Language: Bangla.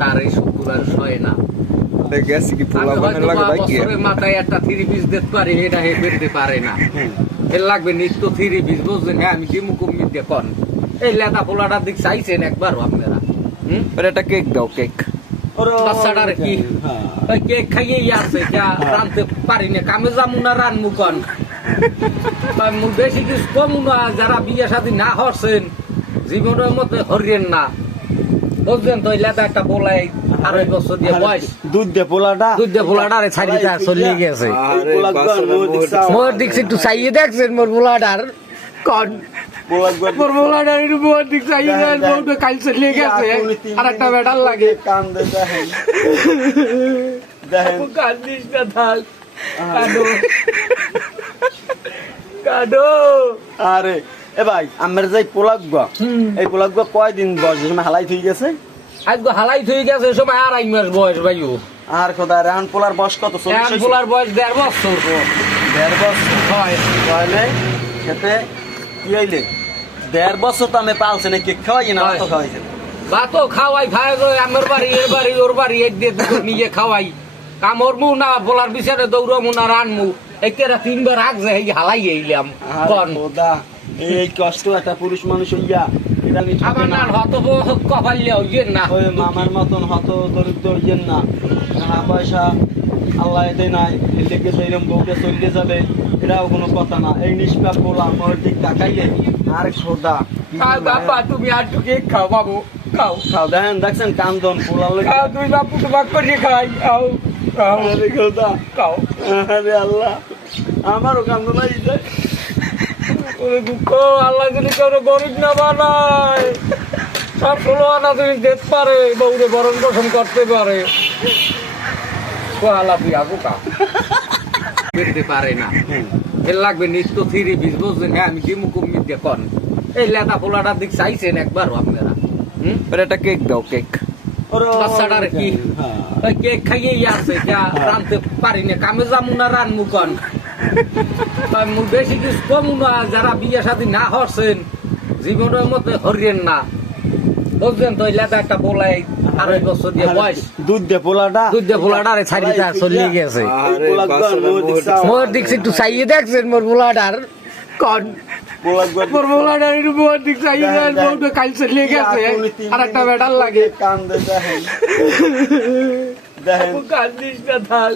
তার এই শুকুর আর সয় না। গেছে কি পোলা আমি বানের হয়তো লাগে ভাই কি বছরের মাথায় একটা 3 পিস দিতে পারি, এটা হে বেরতে পারে না। এর লাগবে নিত্য 3 পিস, বুঝলেন? হ্যাঁ, আমি দিমু কমিয়ে দিয়ে কন এই লেদা পোলাটার দিক চাইছেন একবারও আপনারা? ওরে একটা কেক দাও, কেক। বাচ্চাটার কি ওই কেক খাইয়েই আছে, রানতে পারি না, কামে যামু না রানমু কন? বেশি কিছু কমু না, যারা বিয়ে শাদী না হরছেন জীবনের মধ্যে হরিয়েন না, বুঝলেন তো? লেদা একটা পোলাই 2.5 বছর দিয়ে বয়স, দুধ দে পোলাটা ছাড়িয়ে চলে গেছে। মোর দিকছে একটু চাইয়ে দেখছেন মোর পোলাটার কন? মোর পোলাটার একটু মোর দিক চাইয়ে বউটা কাল চলে গেছে, আর একটা মেডাল লাগে। কান্দে দেখেন দেখেন কান্দিস না, থাক, কাঁদো কাঁদো। আরে এ ভাই আমার যাই পোলাগুয়া, এই পোলাগুয়া কয়দিন বয়স সময় হালাই থই গেছে? আজকে হালাই থই গেছে সময় 2.5 মাস বয়স ভাইও। আর খোদা রান পোলার বয়স কত? 40 পোলার বয়স 1.5 বছর। 1.5 বছর হয় তাহলে খেতে কি হইলে 1.5 বছর তো আমি পালছি না, কেক খাওয়াই না, ভাত খাওয়াইছেন? ভাতও খাওয়াই, খাই আমার বাড়ি এর বাড়ি ওর বাড়ি, এক দিয়ে দুটো নিয়ে খাওয়াই। কামড় মু না, পোলার বিচারে দৌড়মু না, রানমু, একটা 3 বার আগ যে হালাই এইলাম কন? খোদা এই কষ্ট একটা পুরুষ মানুষ হইয়া এটা আমি আমার না হত কপালিয়া হইয়েন না, ওই মামার মতন হত দরিদ্র হইয়েন না। টাকা পয়সা আল্লাহ এতে নাই, এদিকে সেইরকম বউকে চললে যাবে, এটাও কোনো কথা না। এই নিষ্পাপ বলা আমার দিক তাকাইলে আর খোদা বাবা তুমি আর টু কেক খাও বাবু, খাও খাও। দেখেন দেখছেন কান্দন পোলার খাও, তুমি বাপু তোমাক করে খাই, খাও খাও আরে খোদা, খাও। আরে আল্লাহ আমারও কান্দন আই যায়। ওরে দুঃখ, আল্লাহ যদি কেউ গরিব না বানায়, 16 আনা তুমি দেখতে পারে, বউরে বরণ পোষণ করতে পারে, আল্লাহ তুই আগুকা বেরতে পারে না। এর লাগবে নিত্য 3 পিস, বুঝলেন? হ্যাঁ, আমি দিমু কমিয়ে দিয়ে কন এই লেদা পোলাটার দিক চাইছেন একবারও আপনারা? ওরে একটা কেক দাও, কেক। বাচ্চাটার কি ওই কেক খাইয়েই আছে, রানতে পারি না, কামে যামু না রানমু কন? বেশি কিছু কমু না, যারা বিয়ে শাদী না হরছেন জীবনের মধ্যে হরিয়েন না, বুঝলেন তো? লেদা একটা পোলাই 2.5 বছর দিয়ে বয়স, দুধ দে পোলাটা ছাড়িয়ে চলে গেছে। মোর দিকছে একটু চাইয়ে দেখছেন মোর পোলাটার কন? মোর পোলাটার একটু মোর দিক চাইয়ে বউটা কাল চলে গেছে, আর একটা মেডাল লাগে। কান্দে দেখেন দেখেন কান্দিস না, থাক,